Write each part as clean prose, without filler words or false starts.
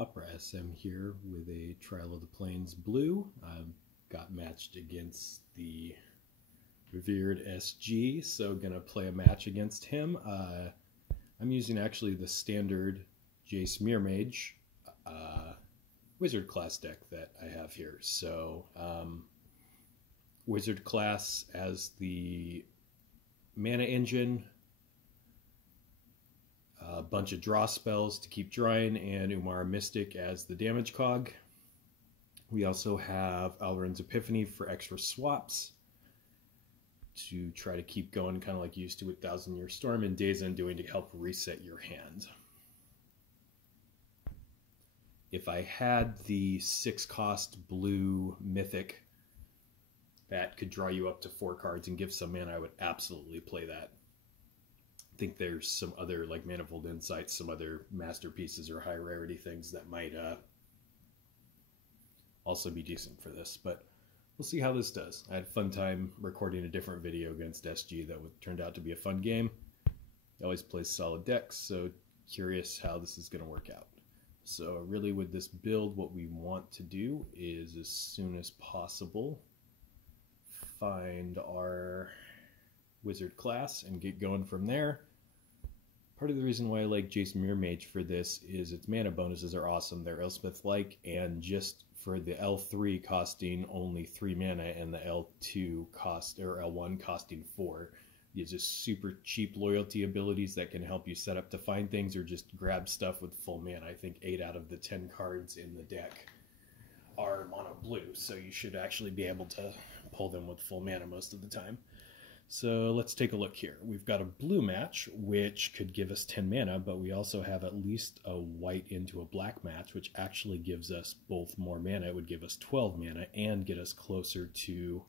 Opera SM here with a Trial of the Plains Blue. Got matched against the revered SG, so gonna play a match against him. I'm using actually the standard JaceMM wizard class deck that I have here. So wizard class as the mana engine, a bunch of draw spells to keep drawing, and Umara Mystic as the damage cog. We also have Alvaren's Epiphany for extra swaps to try to keep going, kind of like you used to with Thousand Year Storm, and Days Undoing to help reset your hand. If I had the 6-cost blue mythic that could draw you up to 4 cards and give some mana, I would absolutely play that. I think there's some other, like Manifold Insights, some other masterpieces or high rarity things that might also be decent for this, but we'll see how this does. I had a fun time recording a different video against SG that turned out to be a fun game. He always plays solid decks, so curious how this is going to work out. So really with this build, what we want to do is, as soon as possible, find our wizard class and get going from there. Part of the reason why I like JaceMM for this is its mana bonuses are awesome. They're Elspeth-like, and just for the L3 costing only 3 mana and the L2 cost, or L1 costing 4, these just super cheap loyalty abilities that can help you set up to find things or just grab stuff with full mana. I think 8 out of the 10 cards in the deck are mono blue, so you should actually be able to pull them with full mana most of the time. So let's take a look here. We've got a blue match, which could give us 10 mana, but we also have at least a white into a black match, which actually gives us both more mana. It would give us 12 mana and get us closer to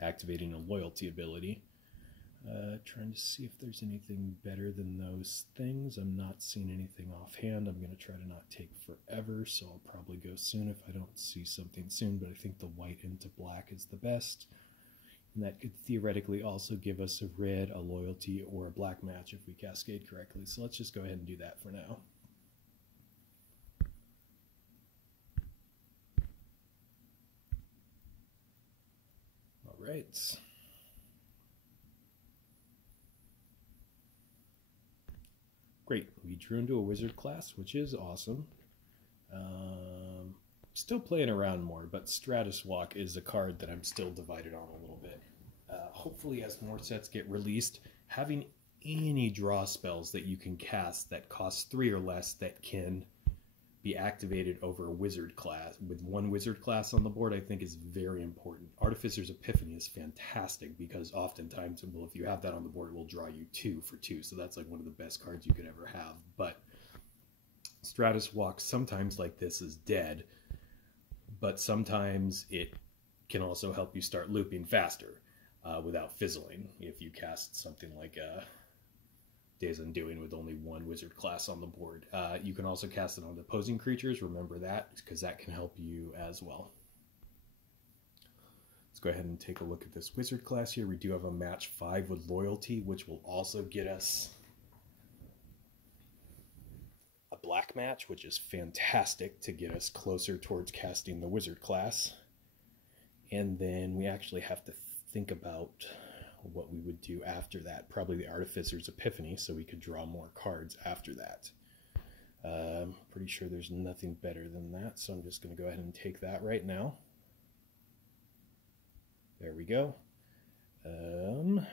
activating a loyalty ability. Trying to see if there's anything better than those things. I'm not seeing anything offhand. I'm going to try to not take forever, so I'll probably go soon if I don't see something soon, but I think the white into black is the best. And that could theoretically also give us a red, a loyalty, or a black match if we cascade correctly. So let's just go ahead and do that for now. All right. Great, we drew into a wizard class, which is awesome. Still playing around more, but Stratus Walk is a card that I'm still divided on a little bit. Hopefully as more sets get released, having any draw spells that you can cast that cost 3 or less that can be activated over a wizard class, with 1 wizard class on the board, I think is very important. Artificer's Epiphany is fantastic because oftentimes, well, if you have that on the board, it will draw you 2 for 2, so that's like one of the best cards you could ever have. But Stratus Walk sometimes like this is dead, but sometimes it can also help you start looping faster without fizzling if you cast something like Days Undoing with only 1 wizard class on the board. You can also cast it on opposing creatures, remember that, because that can help you as well. Let's go ahead and take a look at this wizard class here. We do have a match 5 with loyalty, which will also get us a black match, which is fantastic to get us closer towards casting the wizard class. And then we actually have to think about what we would do after that. Probably the Artificer's Epiphany, so we could draw more cards after that. Pretty sure there's nothing better than that, so I'm just going to go ahead and take that right now. There we go. You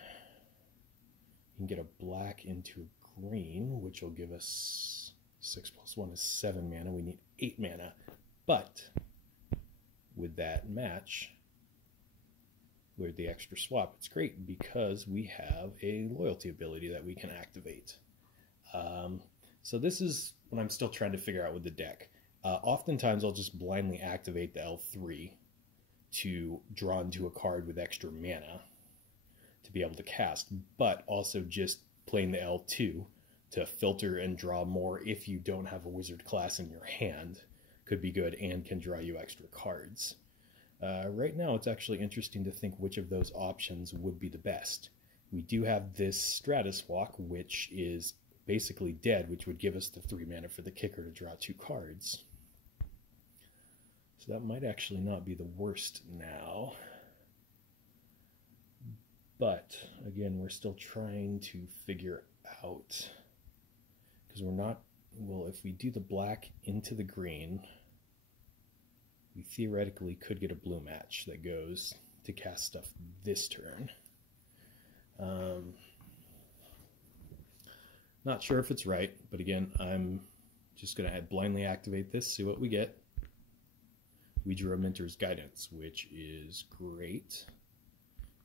can get a black into a green, which will give us 6 + 1 is 7 mana. We need 8 mana, but with that match, with the extra swap, it's great because we have a loyalty ability that we can activate. So this is what I'm still trying to figure out with the deck. Oftentimes I'll just blindly activate the L3 to draw into a card with extra mana to be able to cast, but also just playing the L2 to filter and draw more if you don't have a wizard class in your hand could be good and can draw you extra cards. Right now, it's actually interesting to think which of those options would be the best. We do have this Stratus Walk, which is basically dead, which would give us the 3 mana for the kicker to draw 2 cards. So that might actually not be the worst now. But again, we're still trying to figure out, because we're not, well, if we do the black into the green, we theoretically could get a blue match that goes to cast stuff this turn. Not sure if it's right, but again, I'm just going to blindly activate this, see what we get. We drew a Minter's Guidance, which is great.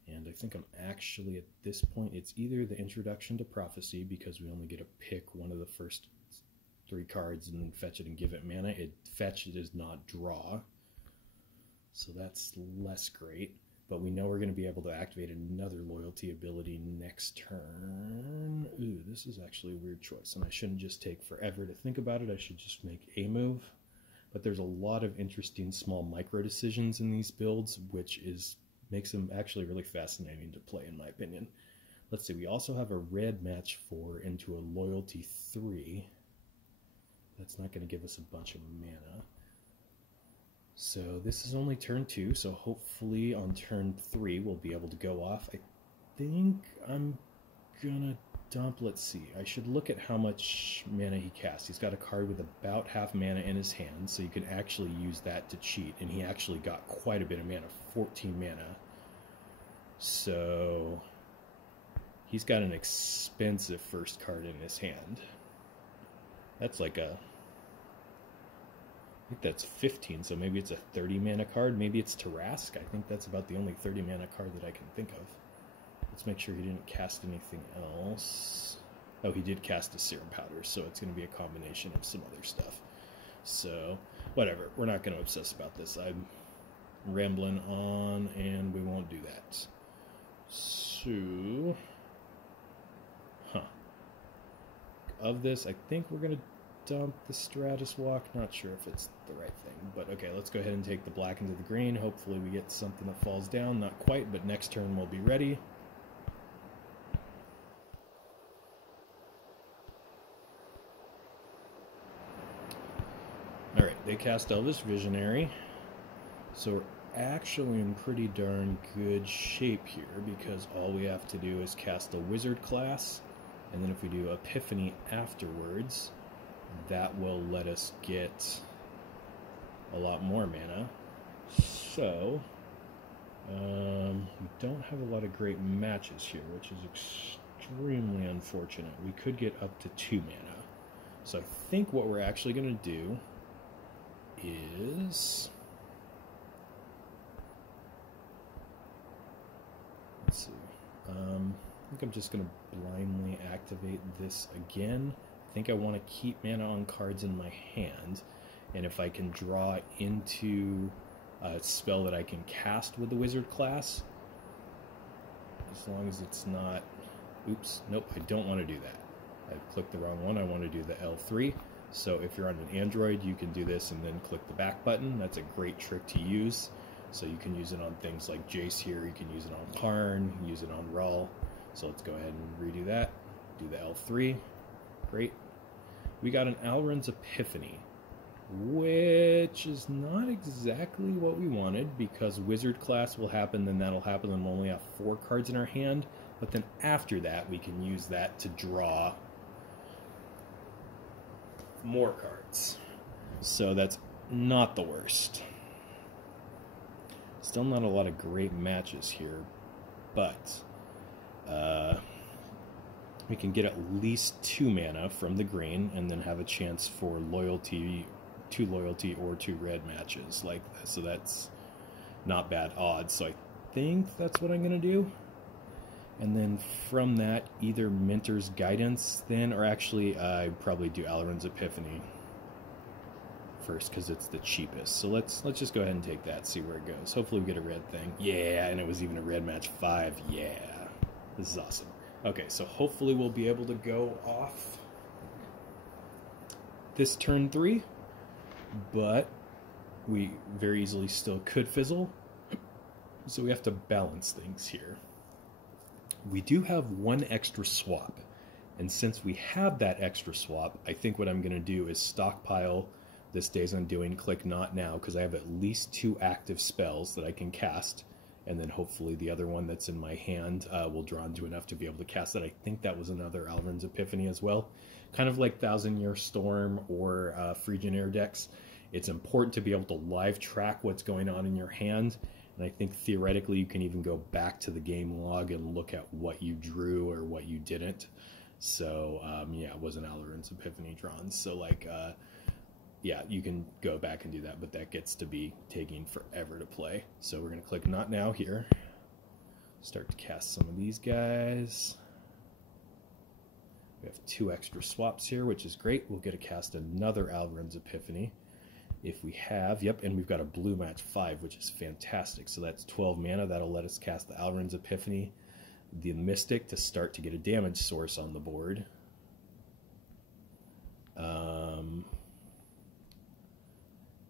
And I think I'm actually, at this point, it's either the Introduction to Prophecy, because we only get to pick one of the first 3 cards and then fetch it and give it mana. Fetch does not draw, so that's less great. But we know we're going to be able to activate another loyalty ability next turn. Ooh, this is actually a weird choice, and I shouldn't just take forever to think about it. I should just make a move. But there's a lot of interesting small micro decisions in these builds, which makes them actually really fascinating to play, in my opinion. Let's see, we also have a red match 4 into a loyalty 3. That's not going to give us a bunch of mana. So this is only turn 2, so hopefully on turn 3 we'll be able to go off. I think I'm gonna dump, let's see, I should look at how much mana he casts. He's got a card with about half mana in his hand, so you can actually use that to cheat, and he actually got quite a bit of mana, 14 mana. So he's got an expensive first card in his hand. That's like a, I think that's 15, so maybe it's a 30 mana card. Maybe it's Tarask. I think that's about the only 30 mana card that I can think of. Let's make sure he didn't cast anything else. Oh, he did cast a Serum Powder, so it's going to be a combination of some other stuff. So, whatever. We're not going to obsess about this. I'm rambling on, and we won't do that. So, of this, I think we're going to dump the Stratus Walk. Not sure if it's the right thing, but okay, let's go ahead and take the black into the green. Hopefully we get something that falls down. Not quite, but next turn we'll be ready. Alright, they cast Elvish Visionary, so we're actually in pretty darn good shape here, because all we have to do is cast a Wizard class, and then if we do Epiphany afterwards, that will let us get a lot more mana. So, we don't have a lot of great matches here, which is extremely unfortunate. We could get up to 2 mana. So I think what we're actually going to do is, let's see, I think I'm just going to blindly activate this again. I think I want to keep mana on cards in my hand, and if I can draw into a spell that I can cast with the Wizard class, as long as it's not, oops, nope, I don't want to do that. I clicked the wrong one. I want to do the L3. So if you're on an Android, you can do this and then click the back button. That's a great trick to use. So you can use it on things like Jace here, you can use it on Karn, you can use it on Rull. So let's go ahead and redo that. Do the L3. Great. We got an Alrund's Epiphany, which is not exactly what we wanted, because Wizard class will happen, then that'll happen, and we'll only have 4 cards in our hand. But then after that, we can use that to draw more cards. So that's not the worst. Still not a lot of great matches here, but we can get at least 2 mana from the green and then have a chance for loyalty, 2 loyalty or 2 red matches like this. So that's not bad odds. So I think that's what I'm going to do. And then from that, either Minter's Guidance then, or actually I'd probably do Alrund's Epiphany first because it's the cheapest. So let's just go ahead and take that, see where it goes. Hopefully we get a red thing. Yeah, and it was even a red match 5. Yeah, this is awesome. Okay, so hopefully we'll be able to go off this turn 3, but we very easily still could fizzle. So we have to balance things here. We do have 1 extra swap, and since we have that extra swap, I think what I'm going to do is stockpile this Days Undoing, click Not Now, because I have at least 2 active spells that I can cast, and then hopefully the other one that's in my hand will draw into enough to be able to cast that. I think that was another Alrund's Epiphany as well. Kind of like Thousand Year Storm or Phrygian Air decks, it's important to be able to live track what's going on in your hand, and I think theoretically you can even go back to the game log and look at what you drew or what you didn't. So yeah, it was an Alrund's Epiphany drawn, so like yeah, you can go back and do that, but that gets to be taking forever to play. So we're going to click Not Now here. Start to cast some of these guys. We have 2 extra swaps here, which is great. We'll get to cast another Alrund's Epiphany if we have. Yep, and we've got a blue match 5, which is fantastic. So that's 12 mana. That'll let us cast the Alrund's Epiphany, the Mystic, to start to get a damage source on the board.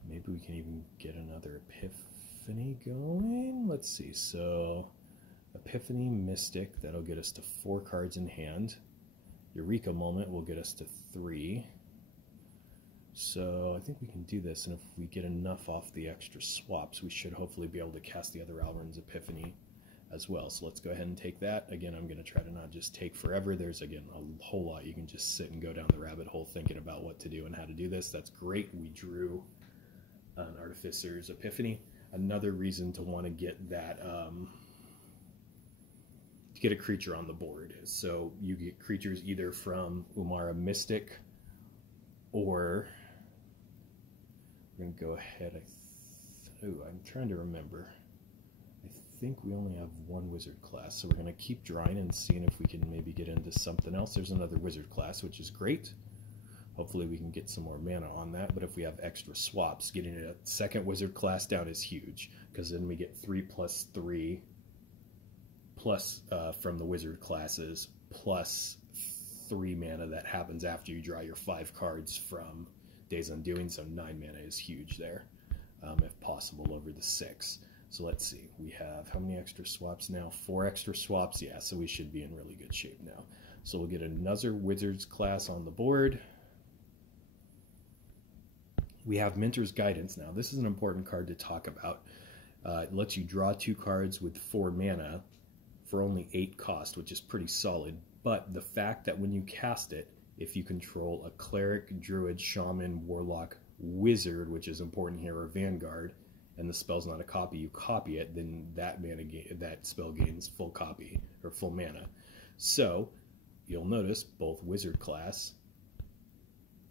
Maybe we can even get another Epiphany going. Let's see. So Epiphany, Mystic, that'll get us to 4 cards in hand. Eureka Moment will get us to 3. So I think we can do this, and if we get enough off the extra swaps, we should hopefully be able to cast the other Alrund's Epiphany as well. So let's go ahead and take that. Again, I'm going to try to not just take forever. There's, again, a whole lot. You can just sit and go down the rabbit hole thinking about what to do and how to do this. That's great. We drew an Artificer's Epiphany. Another reason to want to get that, to get a creature on the board. So you get creatures either from Umara Mystic, or we're going to go ahead. I'm trying to remember. I think we only have 1 wizard class, so we're going to keep drawing and seeing if we can maybe get into something else. There's another wizard class, which is great. Hopefully we can get some more mana on that, but if we have extra swaps, getting a 2nd wizard class down is huge, because then we get 3+3 plus from the wizard classes, plus 3 mana that happens after you draw your 5 cards from Days Undoing, so 9 mana is huge there, if possible, over the 6. So let's see, we have how many extra swaps now? 4 extra swaps, yeah, so we should be in really good shape now. So we'll get another wizards class on the board. We have Minter's Guidance now. This is an important card to talk about. It lets you draw 2 cards with 4 mana for only 8 cost, which is pretty solid. But the fact that when you cast it, if you control a Cleric, Druid, Shaman, Warlock, Wizard, which is important here, or Vanguard, and the spell's not a copy, you copy it, then that spell gains full copy, or full mana. So you'll notice both Wizard class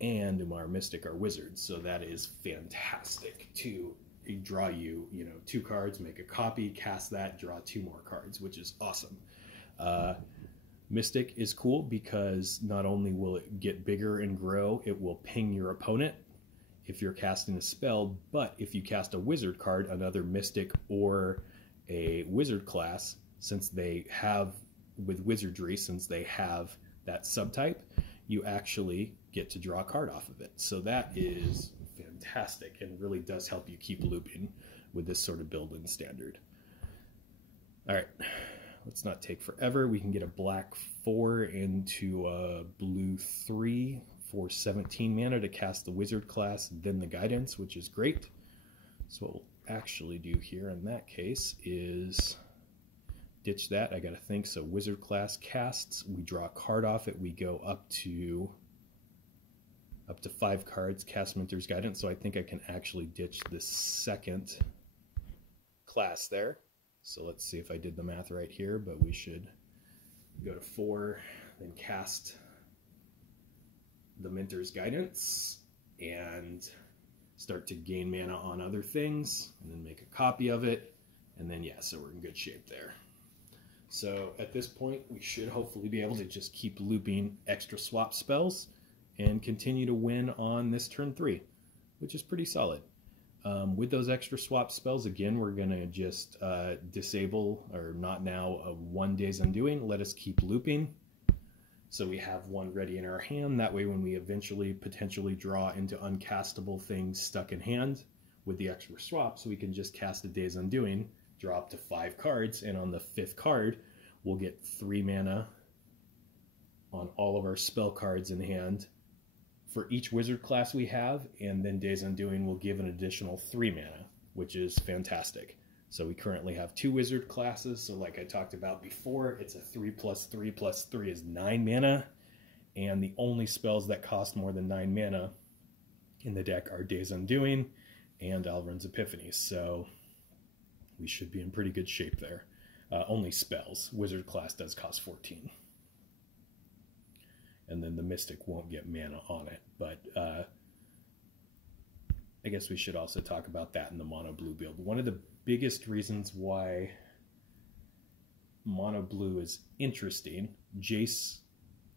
and Umar Mystic are wizards, so that is fantastic to draw you, 2 cards, make a copy, cast that, draw 2 more cards, which is awesome. Mystic is cool because not only will it get bigger and grow, it will ping your opponent if you're casting a spell, but if you cast a wizard card, another Mystic or a wizard class, since they have, with wizardry, since they have that subtype, you actually get to draw a card off of it. So that is fantastic and really does help you keep looping with this sort of build in Standard. All right, let's not take forever. We can get a black 4 into a blue 3 for 17 mana to cast the wizard class, then the guidance, which is great. So what we'll actually do here in that case is ditch that. I gotta think. So wizard class casts, we draw a card off it, we go up to 5 cards, cast Minter's Guidance. So I think I can actually ditch the 2nd class there. So let's see if I did the math right here, but we should go to 4, then cast the Minter's Guidance and start to gain mana on other things, and then make a copy of it, and then yeah, so we're in good shape there. So at this point, we should hopefully be able to just keep looping extra swap spells and continue to win on this turn 3, which is pretty solid. With those extra swap spells, again, we're going to just disable, or not now, 1 Days Undoing. Let us keep looping. So we have 1 ready in our hand. That way when we eventually potentially draw into uncastable things stuck in hand with the extra swaps, we can just cast a Days Undoing, draw up to 5 cards, and on the 5th card, we'll get 3 mana on all of our spell cards in hand for each wizard class we have, and then Days Undoing will give an additional 3 mana, which is fantastic. So we currently have 2 wizard classes, so like I talked about before, it's a 3+3+3 is 9 mana, and the only spells that cost more than 9 mana in the deck are Days Undoing and Alrund's Epiphany, so we should be in pretty good shape there. Only spells. Wizard class does cost 14. And then the Mystic won't get mana on it, but I guess we should also talk about that in the mono blue build. One of the biggest reasons why mono blue is interesting, Jace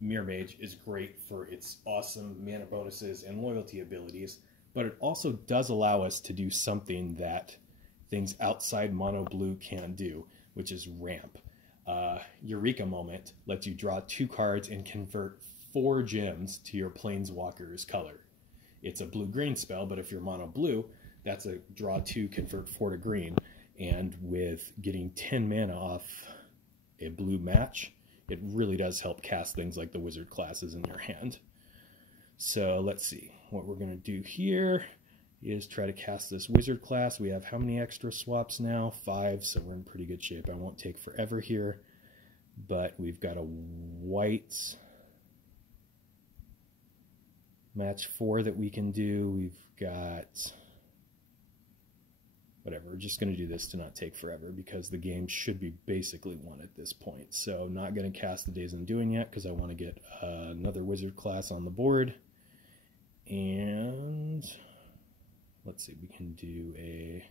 Mirror Mage is great for its awesome mana bonuses and loyalty abilities, but it also does allow us to do something that things outside mono blue can't do, which is ramp. Eureka Moment lets you draw 2 cards and convert 4 gems to your Planeswalker's color. It's a blue-green spell, but if you're mono blue, that's a draw 2, convert 4 to green. And with getting 10 mana off a blue match, it really does help cast things like the wizard classes in your hand. So let's see. What we're going to do here is try to cast this wizard class. We have how many extra swaps now? 5, so we're in pretty good shape. I won't take forever here, but we've got a white match 4 that we can do. We've got whatever. We're just going to do this to not take forever because the game should be basically won at this point. So not going to cast the Days Undoing yet because I want to get another wizard class on the board. And let's see, we can do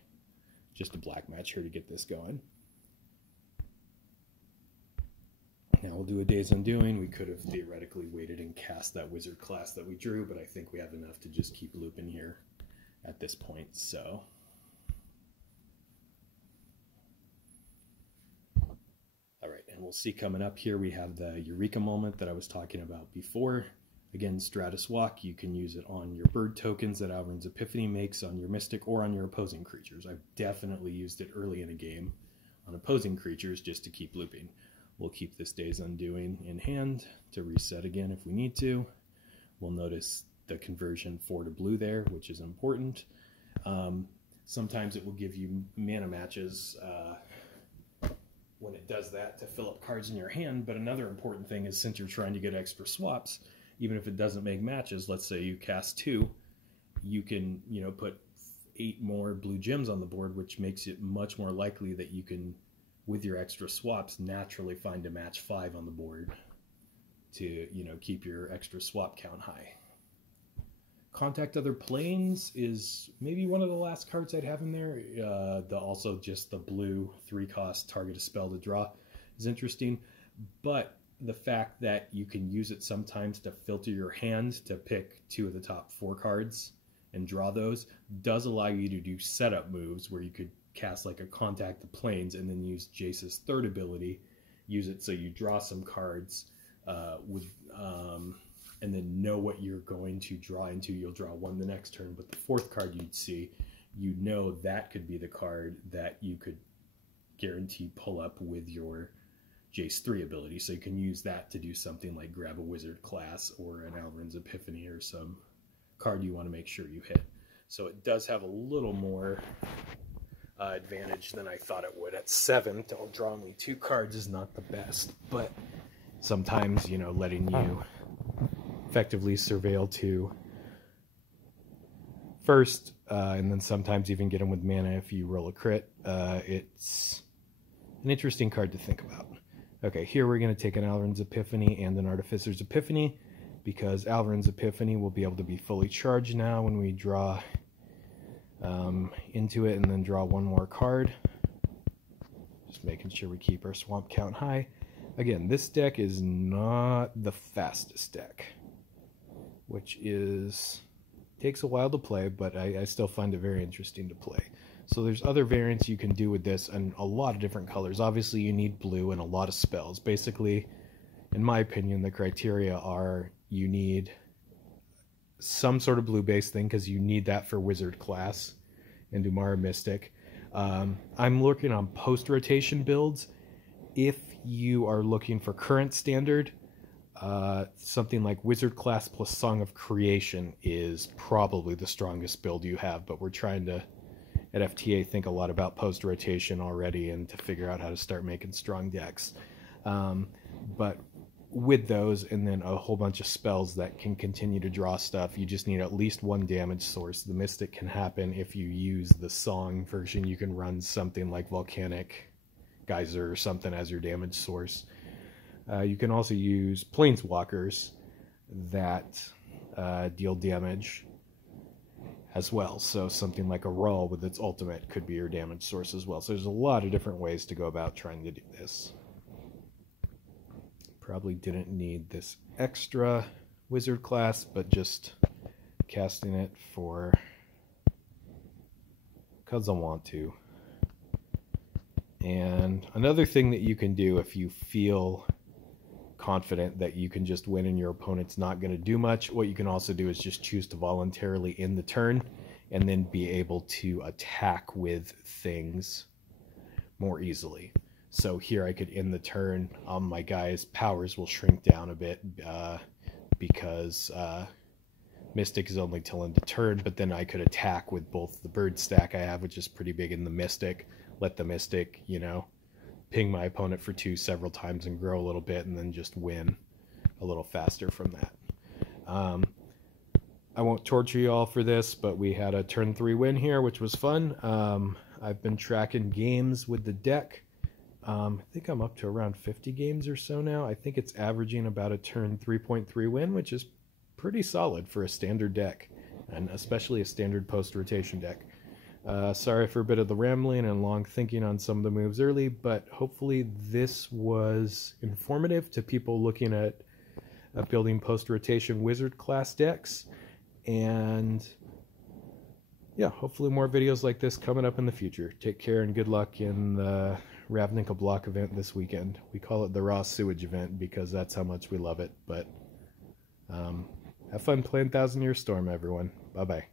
just a black match here to get this going. Now we'll do a Days Undoing. We could have theoretically waited and cast that wizard class that we drew, but I think we have enough to just keep looping here at this point. So all right, and we'll see coming up here we have the Eureka Moment that I was talking about before. Again, Stratus Walk, you can use it on your bird tokens that Alrund's Epiphany makes on your Mystic or on your opposing creatures. I've definitely used it early in a game on opposing creatures just to keep looping. We'll keep this Days Undoing in hand to reset again if we need to. We'll notice the conversion 4 to blue there, which is important. Sometimes it will give you mana matches when it does that to fill up cards in your hand, but another important thing is since you're trying to get extra swaps, even if it doesn't make matches, let's say you cast 2, you can, put 8 more blue gems on the board, which makes it much more likely that you can, with your extra swaps, naturally find a match 5 on the board to, keep your extra swap count high. Contact Other Planes is maybe one of the last cards I'd have in there. Also just the blue 3-cost target a spell to draw is interesting, but the fact that you can use it sometimes to filter your hand to pick 2 of the top 4 cards and draw those does allow you to do setup moves where you could cast like a Contact the Planes and then use Jace's 3rd ability, use it so you draw some cards and then know what you're going to draw into. You'll draw 1 the next turn, but the 4th card you'd see, that could be the card that you could guarantee pull up with your Jace 3 ability, so you can use that to do something like grab a wizard class or an Alrund's Epiphany or some card you want to make sure you hit. So it does have a little more advantage than I thought it would. At 7, to draw only 2 cards is not the best, but sometimes, letting you effectively surveil 2 first, and then sometimes even get them with mana if you roll a crit. It's an interesting card to think about. Okay, here we're going to take an Alrund's Epiphany and an Artificer's Epiphany, because Alrund's Epiphany will be able to be fully charged now when we draw into it and then draw 1 more card. Just making sure we keep our swamp count high. Again, this deck is not the fastest deck, which takes a while to play, but I still find it very interesting to play. So there's other variants you can do with this and a lot of different colors. Obviously you need blue and a lot of spells. Basically, in my opinion, the criteria are you need some sort of blue-based thing because you need that for Wizard class and Dumara Mystic. I'm looking on post-rotation builds. If you are looking for current standard, something like Wizard Class plus Song of Creation is probably the strongest build you have, but we're trying to, at FTA, think a lot about post-rotation already and to figure out how to start making strong decks. But with those and then a whole bunch of spells that can continue to draw stuff, you just need at least one damage source. The Mystic can happen if you use the Song version. You can run something like Volcanic Geyser or something as your damage source. You can also use Planeswalkers that deal damage as well. So something like a Rull with its ultimate could be your damage source as well. So there's a lot of different ways to go about trying to do this. Probably didn't need this extra Wizard Class, but just casting it for because I want to. And another thing that you can do if you feel confident that you can just win and your opponent's not going to do much, what you can also do is just choose to voluntarily end the turn and then be able to attack with things more easily. So here I could end the turn. My guy's powers will shrink down a bit because Mystic is only till end of turn, but then I could attack with both the bird stack I have, which is pretty big, in the Mystic. Let the Mystic, you know, ping my opponent for 2 several times and grow a little bit, and then just win a little faster from that. I won't torture you all for this, but we had a turn 3 win here, which was fun. I've been tracking games with the deck. I think I'm up to around 50 games or so now. I think it's averaging about a turn 3.3 win, which is pretty solid for a standard deck, and especially a standard post-rotation deck. Sorry for a bit of the rambling and long thinking on some of the moves early, but hopefully this was informative to people looking at building post-rotation Wizard class decks. And yeah, hopefully more videos like this coming up in the future. Take care and good luck in the Ravnica block event this weekend. We call it the Raw Sewage event because that's how much we love it. But have fun playing Thousand Year Storm, everyone. Bye-bye.